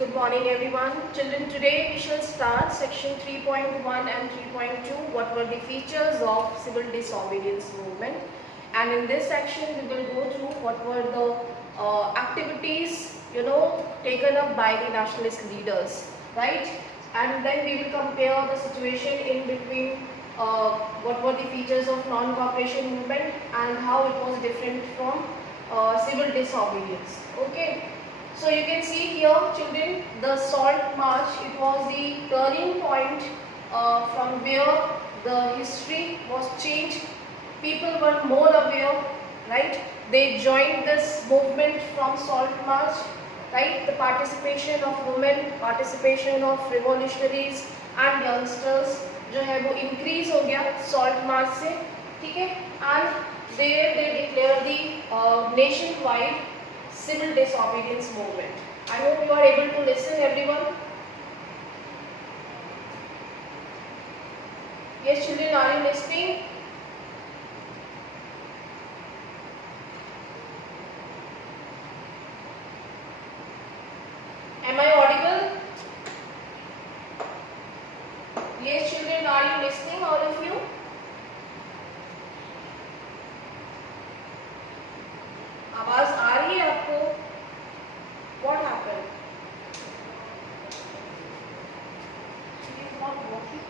Good morning everyone. Children, today we shall start section 3.1 and 3.2. What were the features of civil disobedience movement? And in this section we will go through what were the activities taken up by the nationalist leaders, right? And then we will compare the situation in between what were the features of non-cooperation movement and how it was different from civil disobedience. Okay. So you can see here, children, the Salt March, it was the turning point from where the history was changed. People were more aware, right? They joined this movement from Salt March, right? The participation of women, participation of revolutionaries and youngsters जो है वो increase हो गया Salt March से, ठीक है? And there they declare the nationwide civil disobedience movement. I hope you are able to listen, everyone. Yes, children, are you listening? Am I audible? Yes, children, are you listening, all of you? आवाज आ रही है आपको? What happened? It is not working.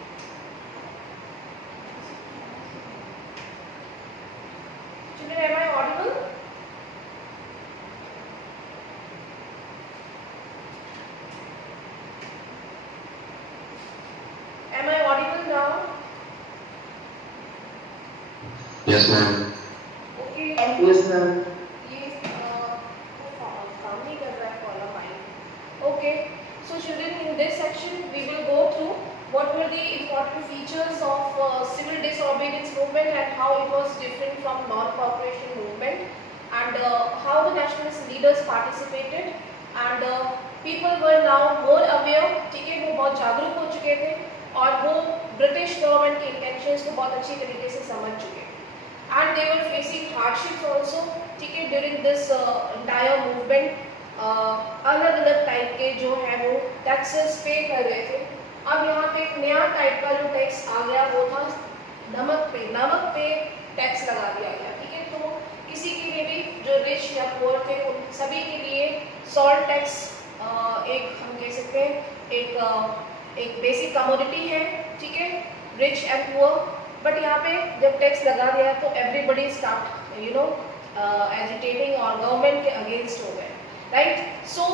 Children, am I audible? Am I audible now? Yes, ma'am. Okay. Yes, ma'am. Okay, so children, in this section we will go through what were the important features of civil disobedience movement and how it was different from non-cooperation movement, and how the nationalist leaders participated, and people were now more aware, ठीक है, वो बहुत जागरूक हो चुके थे और वो ब्रिटिश गवर्नमेंट के इंटेंशंस को बहुत अच्छी तरीके से समझ चुके, and they were facing hardships also, ठीक है, during this entire movement. अलग अलग टाइप के जो है वो टैक्सेस पे कर रहे थे. अब यहाँ पे एक नया टाइप का जो टैक्स आ गया वो था नमक पे टैक्स लगा दिया गया, ठीक है. तो किसी के लिए भी जो रिच या पुअर थे उन सभी के लिए सॉल्ट टैक्स एक हम कह सकते हैं एक बेसिक कमोडिटी है, ठीक है, रिच एंड पुअर. बट यहाँ पे जब टैक्स लगा दिया तो एवरीबडी स्टार्ट एजिटेटिंग और गवर्नमेंट के अगेंस्ट हो गए. Right, so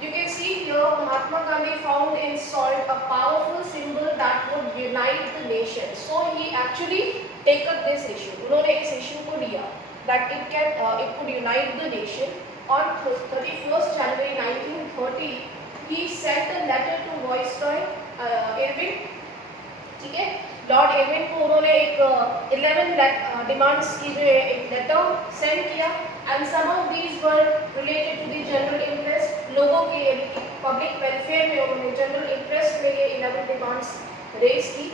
you can see here Mahatma Gandhi found in salt a powerful symbol that would unite the nation. So he actually take up this issue. उन्होंने इस issue को लिया that it could unite the nation. On 31st January 1930, he sent a letter to Viceroy Irwin, ठीक है. Lord Irwin को उन्होंने एक 11 demands की जो एक लेटर सेंड किया, and some of these were related to the general interest. लोगों के पब्लिक वेलफेयर में उन्होंने जनरल इंटरेस्ट में ये 11 डिमांड्स रेज की.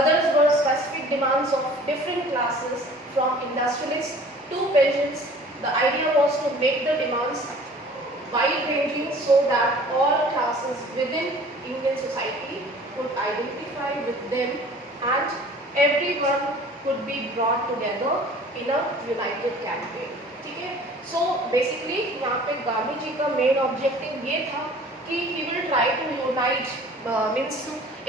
Others were specific demands of different classes from industrialist to peasants. The idea was to make the demands wide ranging so that all classes within Indian society could identify with them and everyone could be brought together in a united campaign, ठीक है. So basically यहाँ पे गांधी जी का main objective ये था कि he will try to unite, means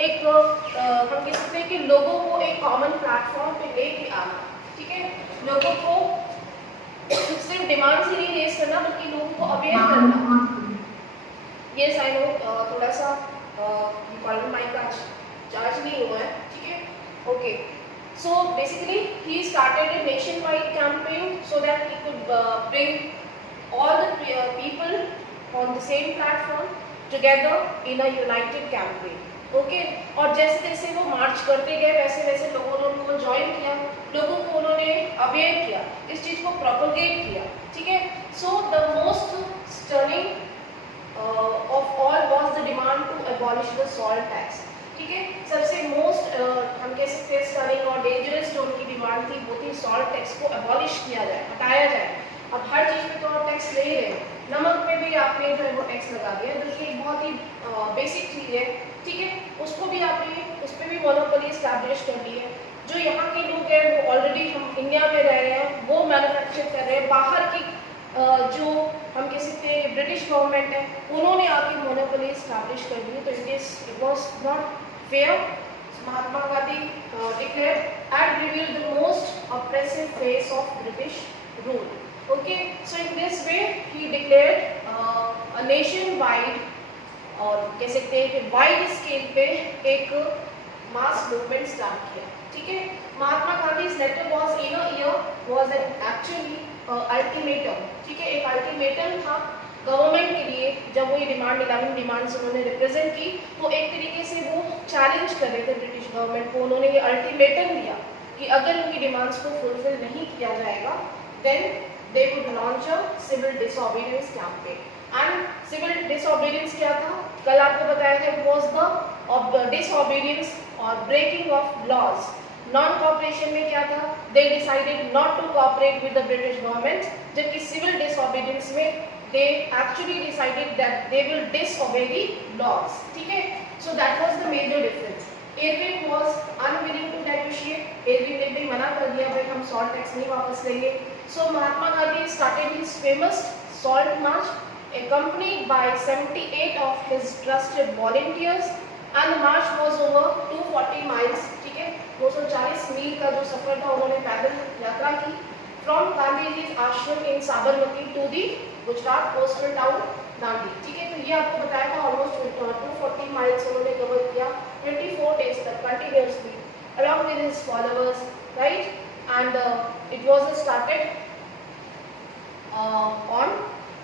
एक हम कह सकते हैं कि लोगों को एक कॉमन प्लेटफॉर्म पे लेके आना, ठीक है. लोगों को सिर्फ डिमांड्स ही नहीं रेज करना बल्कि लोगों को अवेयर करना. यस आई नो, थोड़ा सा कॉलम माइक का चार्ज नहीं हुआ है, ठीक है. Okay, so basically he started a nationwide campaign so that he could bring all the people on the same platform together in a united campaign. Okay, और जैसे जैसे वो मार्च करते गए वैसे वैसे लोगों ने उनको ज्वाइन किया, लोगों को उन्होंने अवेयर किया, इस चीज़ को प्रोपोगेट किया, ठीक है. So the most stirring of all was the demand to abolish the salt tax, ठीक है. सबसे मोस्ट हम कह सकते हैं स्टर्निंग और डेंजरस जो उनकी डिमांड थी वो थी सॉल्ट टैक्स को अबॉलिश किया जाए, हटाया जाए. अब हर चीज़ पे तो आप टैक्स ले ही रहे हो, नमक पे भी आपने जो है वो टैक्स लगा दिया, जो कि एक बहुत ही बेसिक चीज़ है, ठीक है, उसको भी आपने उस पर भी मोनोपोली स्टैब्लिश कर दी है। जो यहाँ के लोग हैं वो ऑलरेडी हम इंडिया में रह रहे हैं, वो मैन्युफैक्चर कर रहे हैं, बाहर की जो हम कह सकते हैं ब्रिटिश गवर्नमेंट है उन्होंने आके मोनोपोली स्टैब्लिश कर दी, तो it was not fair. Mahatma Gandhi declared and revealed the most oppressive phase of British rule. Okay, so in this way he declared a nation-wide और कह सकते हैं कि वाइड स्केल पे एक मास मूवमेंट स्टार्ट किया, ठीक है। Mahatma Gandhi letter was in a year was an actually ultimatum, ठीक है, एक अल्टीमेटम था गवर्नमेंट के लिए। जब वो ये डिमांड 11 डिमांड्स उन्होंने रिप्रेजेंट की तो एक तरीके से वो चैलेंज कर रहे थे ब्रिटिश गवर्नमेंट को। उन्होंने ये अल्टीमेटम दिया कि अगर उनकी डिमांड्स को फुलफिल नहीं किया जाएगा then they would launch a civil disobedience campaign. And civil disobedience क्या था, कल आपको बताया था, इट वाज द डिसओबीडियंस और breaking of laws. Non cooperation में क्या था, they decided not to cooperate with the British government, जबकि सिविल डिसओबीडियंस में they actually decided that they will disobey the laws, ठीक है। So that was the major difference. Irving was unwilling to negotiate. Irving ने भी मना कर दिया, भाई हम salt tax नहीं वापस लेंगे। So Mahatma Gandhi started his famous salt march, accompanied by 78 of his trusted volunteers, and the march was over 240 miles, ठीक है, 240 मील का जो सफर था उन्होंने पैदल यात्रा की from Gandhi's ashram in Sabarmati to the Gujarat coastal town Dandi, ठीक है। तो ये आपको बताया था ऑलमोस्ट 240 माइल्स उन्होंने कवर किया 24 डेज तक continuously along with his followers, right? And it was started on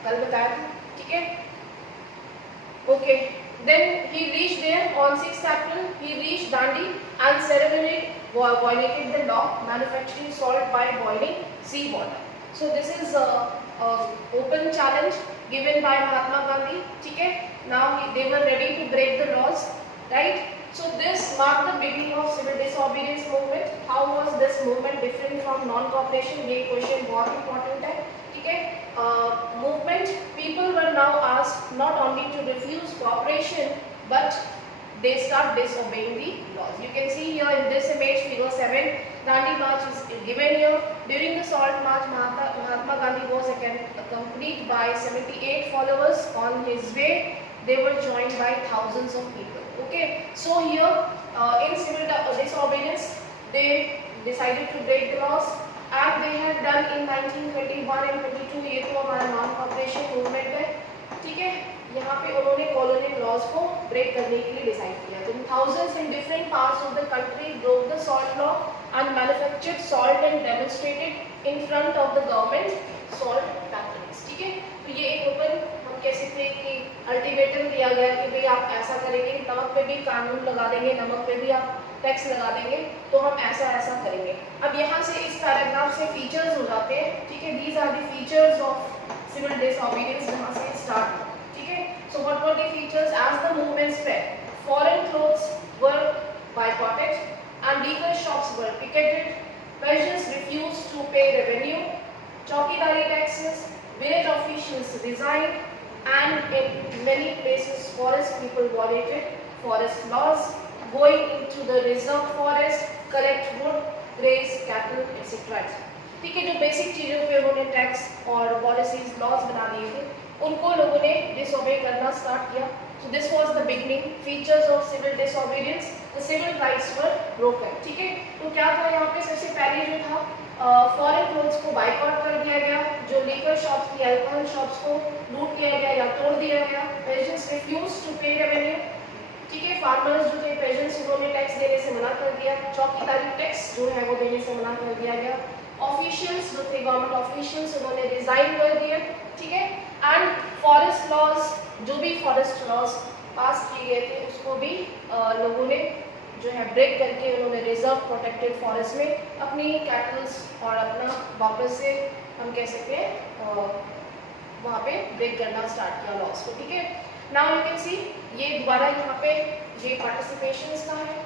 कल बताया था, ठीक है। Okay, then he reached there on 6th April. He reached Dandi and ceremonially violated the law manufacturing salt by boiling sea water. So this is open challenge given by Mahatma Gandhi, ठीक है। Now they were ready to break the laws, right? So this marked the beginning of civil disobedience movement. How was this movement different from non-cooperation? ये question बहुत important है, ठीक है। Movement, people were now asked not only to refuse cooperation but they start disobeying the laws. You can see here in this image, figure 7, Dandi march is given here. During the salt march, Mahatma Gandhi was accompanied by 78 followers. On his way, they were joined by thousands of people. Okay, so here in civil disobedience, they decided to break the laws, and they had done in 1921 and 22. ये तो हमारा non cooperation movement है, ठीक है। यहाँ पे उन्होंने colonial laws को ब्रेक करने के लिए डिसाइड किया। तो thousands in different parts of the country broke the salt law and manufactured salt and demonstrated in front of the government salt factories, ठीक है। तो ये एक ओपन हम कह सकते हैं कि अल्टीमेटम दिया गया कि भाई आप ऐसा करेंगे, नमक पे भी कानून लगा देंगे, नमक पे भी आप टैक्स लगा देंगे, तो हम ऐसा ऐसा करेंगे। अब यहाँ से इस पैराग्राफ से फीचर्स हो जाते हैं, ठीक है। These are the features of civil disobedience, जहाँ से स्टार्ट हो, ठीक है। So what were the features as the movement spread? Foreign clothes were boycotted and liquor shops were picketed, peasants refused to pay revenue, chowkidari taxes, village officials resigned, and in many places forest people violated forest laws, going into the reserve forest, collect wood, graze cattle, etc. ठीक है, जो basic चीज़ों पे उन्होंने tax और policies laws बना दिए थे उनको लोगों ने डिसओबे करना स्टार्ट किया। So this was the beginning features of civil disobedience. The civil rights were broken, ठीक है। तो क्या था यहाँ पे, सबसे पहले जो था फॉरेन क्लोथ्स को बाइकआउट कर दिया गया, जो लीकर शॉप्स थी, अल्कोहल शॉप्स को लूट किया गया या तोड़ दिया गया, पेजेंट्स रिफ्यूज टू पे रेवेन्यू, ठीक है। फार्मर्स जो थे पेजेंट्स उन्होंने टैक्स देने से मना कर दिया, चौकीदारी टैक्स जो है वो देने से मना कर दिया गया, ऑफिशियल्स जो थे गवर्नमेंट ऑफिशियल्स उन्होंने रिजाइन कर दिए, ठीक है। एंड फॉरेस्ट लॉज, जो भी फॉरेस्ट लॉज पास किए गए थे उसको भी लोगों ने जो है ब्रेक करके उन्होंने रिजर्व प्रोटेक्टेड फॉरेस्ट में अपनी कैटल्स और अपना वापस से हम कह सकते हैं वहाँ पे ब्रेक करना स्टार्ट किया लॉस को, ठीक है। नाउ यू कैन सी ये दोबारा यहाँ पे ये पार्टिसिपेशंस का है,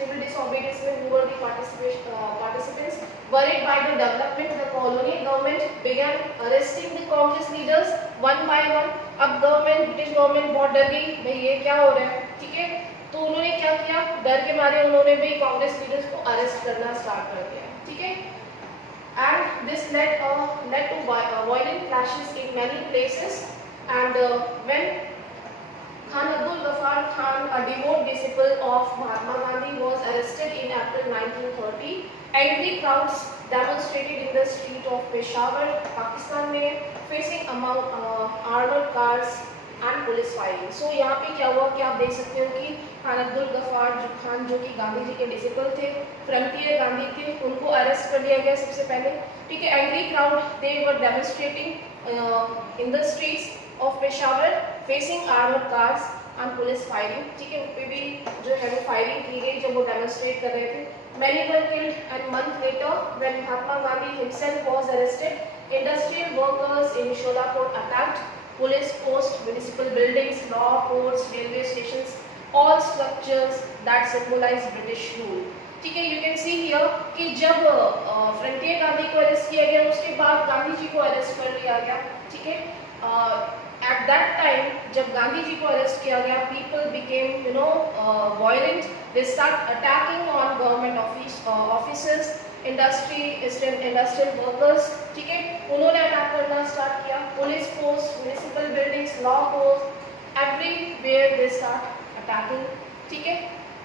civil disobedience में who were the participants? Worried by the development, the colonial government began arresting the Congress leaders one by one. अब गवर्नमेंट, ब्रिटिश गवर्नमेंट बहुत डर गई, भाई ये क्या हो रहा है, ठीक है, तो उन्होंने क्या किया, डर के मारे उन्होंने भी कांग्रेस लीडर्स को अरेस्ट करना स्टार्ट कर दिया, ठीक है. And this led to violent clashes in many places. And when Khan Abdul Ghaffar Khan, a devout disciple of Mahatma Gandhi, was arrested in April 1930, angry crowds demonstrated in the street of Peshawar, Pakistan, में facing among armored cars and police firing. So यहाँ पे क्या हुआ कि आप देख सकते हो कि खान अब्दुल गफ्फार खान जो कि गांधी जी के डिसिपल थे, फ्रंटियर गांधी थे, उनको अरेस्ट कर लिया गया सबसे पहले, ठीक है. Angry crowd they were demonstrating in the streets of Peshawar facing armoured cars and police firing, ठीक है, पे भी जो है वो फायरिंग की गई जब वो डेमोन्स्ट्रेट कर रहे थे. Many were killed and month later when Mahatma Gandhi himself was arrested, industrial workers in Sholapur attacked police posts, municipal buildings, law courts, railway stations, all structures that symbolize British rule. ठीक है, you can see here कि जब frontier Gandhi को arrest किया गया उसके बाद गांधी जी को अरेस्ट कर लिया गया, ठीक है. At that time जब गांधी जी को अरेस्ट किया गया, people became violent. They start attacking on government officers, industrial workers, ठीक है, उन्होंने अटैक करना स्टार्ट किया. Police post, municipal buildings, law court, everywhere they start attacking, ठीक है.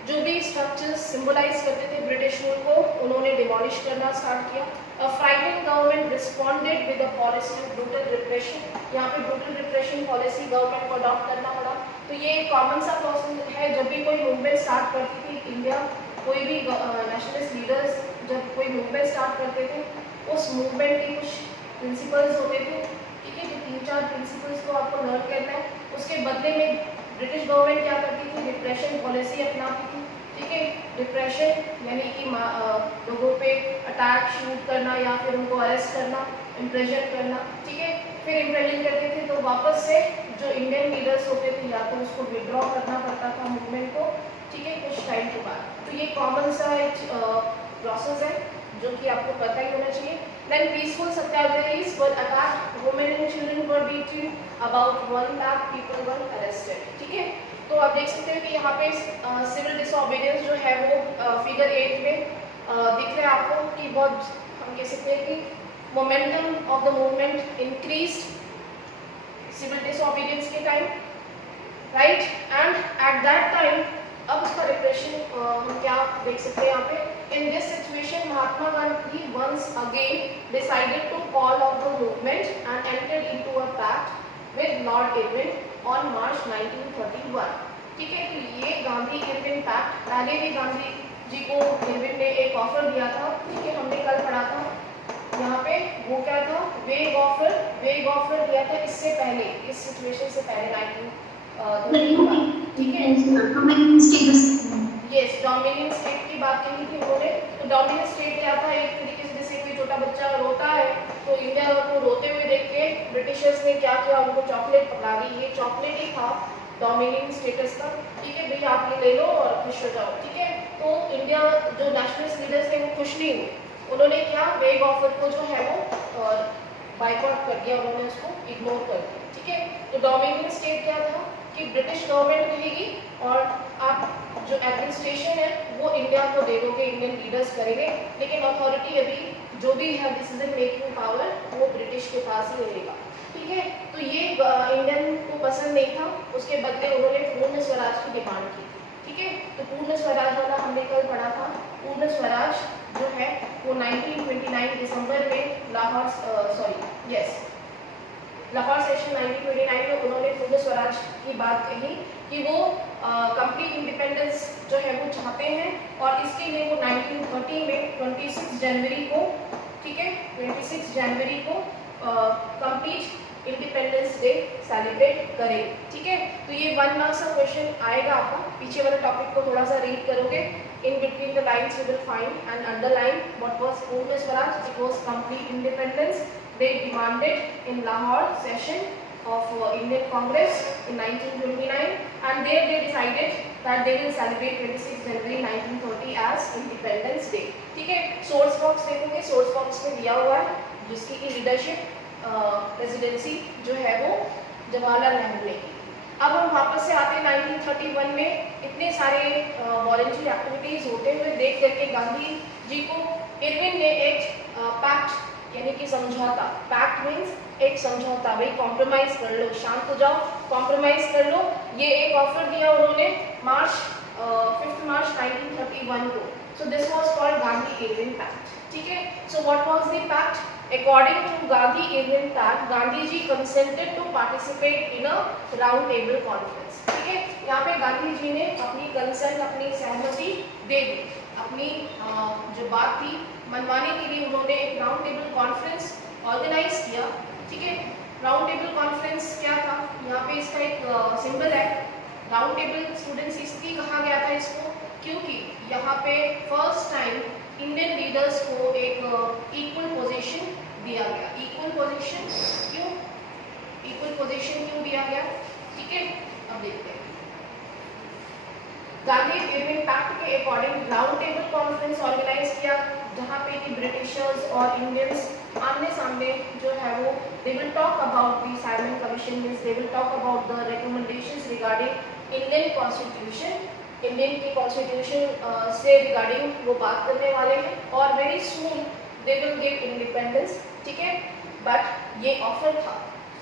जो भी स्ट्रक्चर्स सिंबलाइज करते थे ब्रिटिश रूल को, उन्होंने डिमोलिश करना स्टार्ट किया. A frightened government responded with a policy of brutal repression. यहाँ पे brutal repression पॉलिसी गवर्नमेंट को अडॉप्ट करना पड़ा. तो ये कॉमन सा प्रोसेस है, जब भी कोई मूवमेंट स्टार्ट करती थी इंडिया, कोई भी नेशनलिस्ट लीडर्स जब कोई मूवमेंट स्टार्ट करते थे, उस मूवमेंट के कुछ प्रिंसिपल्स होते थे, ठीक है, जो 3-4 प्रिंसिपल्स को आपको लर्न करना है. उसके बदले में ब्रिटिश गवर्नमेंट क्या करती थी, रिप्रेशन पॉलिसी अपनाती थी, ठीक है. रिप्रेशन यानी कि लोगों पे अटैक, शूट करना या फिर उनको अरेस्ट करना, इम्प्रेशन करना, ठीक है. फिर इम्प्रेशन करते थे तो वापस से जो इंडियन लीडर्स होते थे या तो उसको विड्रॉ करना पड़ता था मूवमेंट को, ठीक है, कुछ टाइम के बाद. तो ये कॉमन सा एक प्रोसेस है जो कि आपको पता ही होना चाहिए. Then peaceful satyagrahis were attacked, women and children were beaten, about 1 lakh people were arrested, ठीक है. तो आप देख सकते हो कि यहाँ पे सिविल डिसओबीडियंस जो है वो फिगर 8 में दिख रहा है आपको कि बहुत, हम कह सकते हैं कि momentum of the movement increased civil disobedience के time, right. And at that time अब उसका रिप्रेशन हम क्या देख सकते हैं यहाँ पे. In this situation, Mahatma Gandhi once again decided to call off the movement and entered into a pact with Lord Irwin on March 1931. ठीक है, तो ये गांधी इरविन पैक्ट, पहले भी गांधी जी को इरविन ने एक ऑफर दिया था, ठीक है, हमने कल पढ़ा था यहाँ पे. वो क्या था, वेग ऑफर दिया था इससे पहले, इस सिचुएशन से पहले 1931, ठीक है. यस, डोमिनियन स्टेट की बात कही थी उन्होंने. तो डोमिनियन स्टेट क्या था, एक तरीके से जैसे कोई छोटा बच्चा रोता है तो इंडिया को रोते हुए देख के ब्रिटिशर्स ने क्या किया, उनको चॉकलेट पकड़ा दी. ये चॉकलेट ही था डोमिनियन स्टेटस का, ठीक है, भैया आप ये ले लो और खुश हो जाओ, ठीक है. तो इंडिया जो नेशनलिस्ट लीडर्स थे वो खुश नहीं हुए, उन्होंने क्या, वेग ऑफर को जो है वो बाइकआउट कर दिया, उन्होंने उसको इग्नोर कर दिया, ठीक है. तो डोमिनियन स्टेट क्या था कि ब्रिटिश गवर्नमेंट रहेगी और आप जो एडमिनिस्ट्रेशन है वो इंडिया को दे दोगे, इंडियन लीडर्स करेंगे, लेकिन अथॉरिटी अभी जो भी है डिसीजन मेकिंग पावर वो ब्रिटिश के पास ही रहेगा, ठीक है. तो ये इंडियन को पसंद नहीं था, उसके बदले उन्होंने पूर्ण स्वराज की डिमांड की, ठीक है. तो पूर्ण स्वराज वाला हमने कल पढ़ा था. पूर्ण स्वराज जो है वो 1929 दिसंबर में लाहौर सेशन 1929 में उन्होंने पूर्ण स्वराज की बात कही कि वो कंप्लीट इंडिपेंडेंस जो है वो चाहते हैं, और इसके लिए वो 1930 में 26 जनवरी को, ठीक है, 26 जनवरी को कंप्लीट इंडिपेंडेंस डे सेलिब्रेट करें, ठीक है. तो ये 1 मार्क्स का क्वेश्चन आएगा आपका. पीछे वाले टॉपिक को थोड़ा सा रीड करोगे. In between the lines you will find and underline what was Purna Swaraj. It was complete independence. They demanded in Lahore session of Indian Congress in 1929, and there they decided that they will celebrate 26 January 1930 as Independence Day. ठीक है, source box देखोगे, source box में दिया हुआ है जिसकी की leadership presidency जो है वो जवाहरलाल नेहरू ने की। अब हम वापस से आते हैं 1931 में। इतने सारे वॉलंटरी एक्टिविटीज होते हुए देख करके गांधी जी को इरविन ने एक पैक्ट यानी कि समझौता, पैक्ट मीन्स एक समझौता, भाई कॉम्प्रोमाइज कर लो, शांत हो जाओ, कॉम्प्रोमाइज कर लो, ये एक ऑफर दिया उन्होंने मार्च 5 मार्च 1931 को। So this was called Gandhi Irwin pact. ठीक है, so what was the pact? According to Gandhi-Irwin Pact, Gandhi ji consented to participate in a round table conference. ठीक है, यहाँ पे गांधी जी ने अपनी कंसेंट, अपनी सहमति दे दी, अपनी जो बात थी मनवाने के लिए उन्होंने एक राउंड टेबल कॉन्फ्रेंस ऑर्गेनाइज किया। ठीक है, राउंड टेबल कॉन्फ्रेंस क्या था? यहाँ पे इसका एक सिंबल है राउंड टेबल। स्टूडेंट्स इसलिए कहा गया था इसको क्योंकि यहाँ पे फर्स्ट टाइम इंडियन लीडर्स को एक इक्वल पोजीशन दिया गया। इक्वल पोजीशन क्यों? इक्वल पोजीशन क्यों दिया गया? ठीक है, अब देखते हैं। गांधी इरविन पैक्ट के according round table conference organise किया जहां पे कि ब्रिटिशर्स और इंडियंस आमने सामने जो है वो they will talk about the Simon commission, means they will talk about the recommendations regarding Indian constitution. Indian की कॉन्स्टिट्यूशन से रिगार्डिंग वो बात करने वाले हैं और very soon they will give independence. ठीक है, बट ये ऑफर था,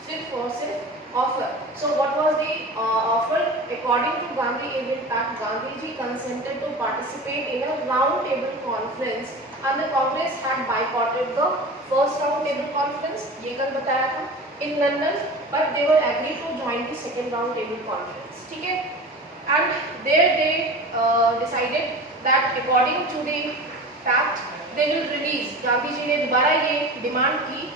सिर्फ और सिर्फ offer. So what was the offer? According to Gandhi Irwin pact, Gandhi ji consented to participate in a round table conference and the Congress had boycotted the first round table conference, ये कल बताया था, in London, but they were agree to join the second round table conference. ठीक है, and there they decided that according to the pact they will release। Gandhi ji ने दोबारा ये demand की,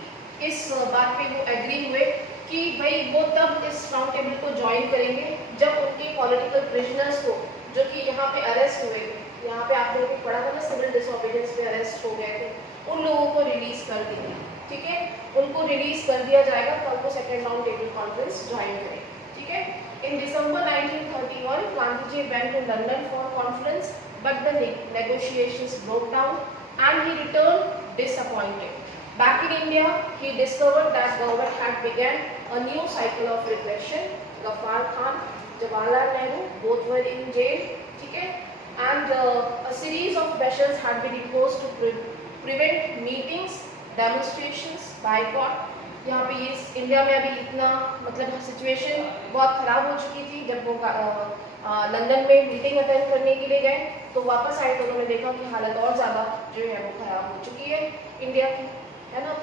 इस बात पे वो एग्री हुए कि भाई वो तब इस राउंड टेबल को ज्वाइन करेंगे जब उनके पॉलिटिकल प्रिजनर्स को जो कि यहाँ पे अरेस्ट हुए थे, यहाँ पे आप लोगों को पढ़ा था ना सिविल डिसोबीडियंस पे अरेस्ट हो गए थे, उन लोगों को रिलीज कर दिया। ठीक है, उनको रिलीज कर दिया जाएगा तब वो second round table conference join करें। ठीक है, in December 1931 Gandhiji went to London for conference but the negotiations broke down and he returned disappointed. Back in India he discovered that government had begun a new cycle of repression. Ghaffar Khan, Jawaharlal Nehru both were in jail. ठीक है, and a series of measures had been imposed to prevent meetings, demonstrations, boycott। यहाँ पे ये India में अभी इतना मतलब situation बहुत ख़राब हो चुकी थी। जब वो लंदन में मीटिंग अटेंड करने के लिए गए तो वापस आए तो उन्होंने देखा कि हालत और ज़्यादा जो है वो ख़राब हो चुकी है इंडिया की, है ना।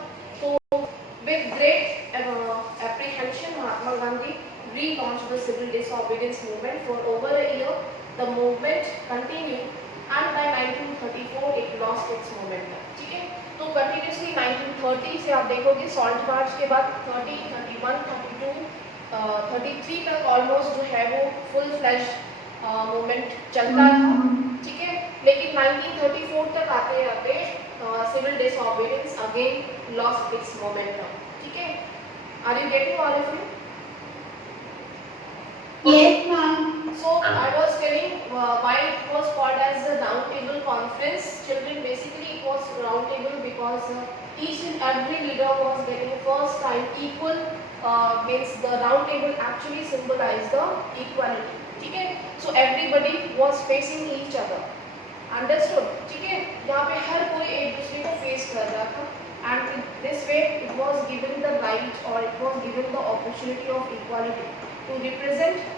तो with great apprehension Mahatma Gandhi relaunched the civil disobedience movement for over a year. The movement continued and by 1934 it lost its momentum। ठीक है, तो कंटिन्यूसली 1930 से आप देखोगे सॉल्ट मार्च के बाद 30, 31, 32, 33 तक ऑलमोस्ट जो है वो फुल फ्लैश्ड मूवमेंट चलता था। ठीक है, लेकिन 1934 तक आते आते civil disobedience again lost its momentum. ठीक है, are you getting all of you? Yes, ma'am. So I was telling why it was called as a round table conference. Children, basically it was round table because each and every leader was getting first time equal, means the round table actually symbolized the equality। ठीक है, so everybody was facing each other, understood? ठीक है, यहाँ पे हर कोई एक दूसरे को फेस कर रहा था and in this way it was given the right or it was given the opportunity of equality to represent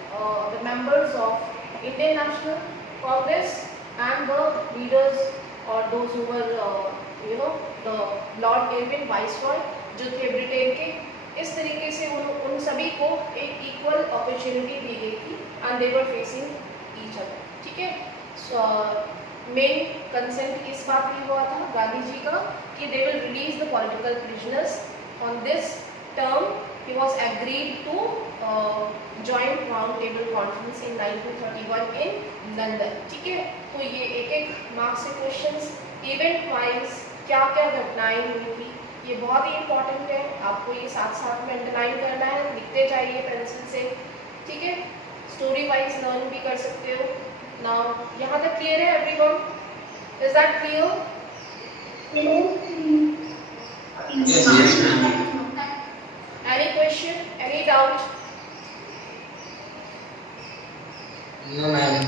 the members of Indian National Congress and the leaders or those who were the Lord Irwin Viceroy जो थे Britain के। इस तरीके से उन सभी को एक इक्वल अपॉर्चुनिटी दी गई थी and they were facing each other। ठीक है, so मेन कंसेंट इस बात पे हुआ था गांधी जी का कि they will release the political prisoners। on this term he was agreed to join round table conference in 1931 in London। ठीक है, तो ये एक एक मार्क्स से क्वेश्चंस इवेंट वाइज क्या क्या घटनाएं हुई थी ये बहुत ही इंपॉर्टेंट है, आपको ये साथ साथ में अंडरलाइन करना है, लिखते जाइए पेंसिल से। ठीक है, स्टोरी वाइज लर्न भी कर सकते हो. नाउ यहाँ तक क्लियर है everyone? Is that clear? Yes, ma'am. Any question? Any doubt? No, ma'am.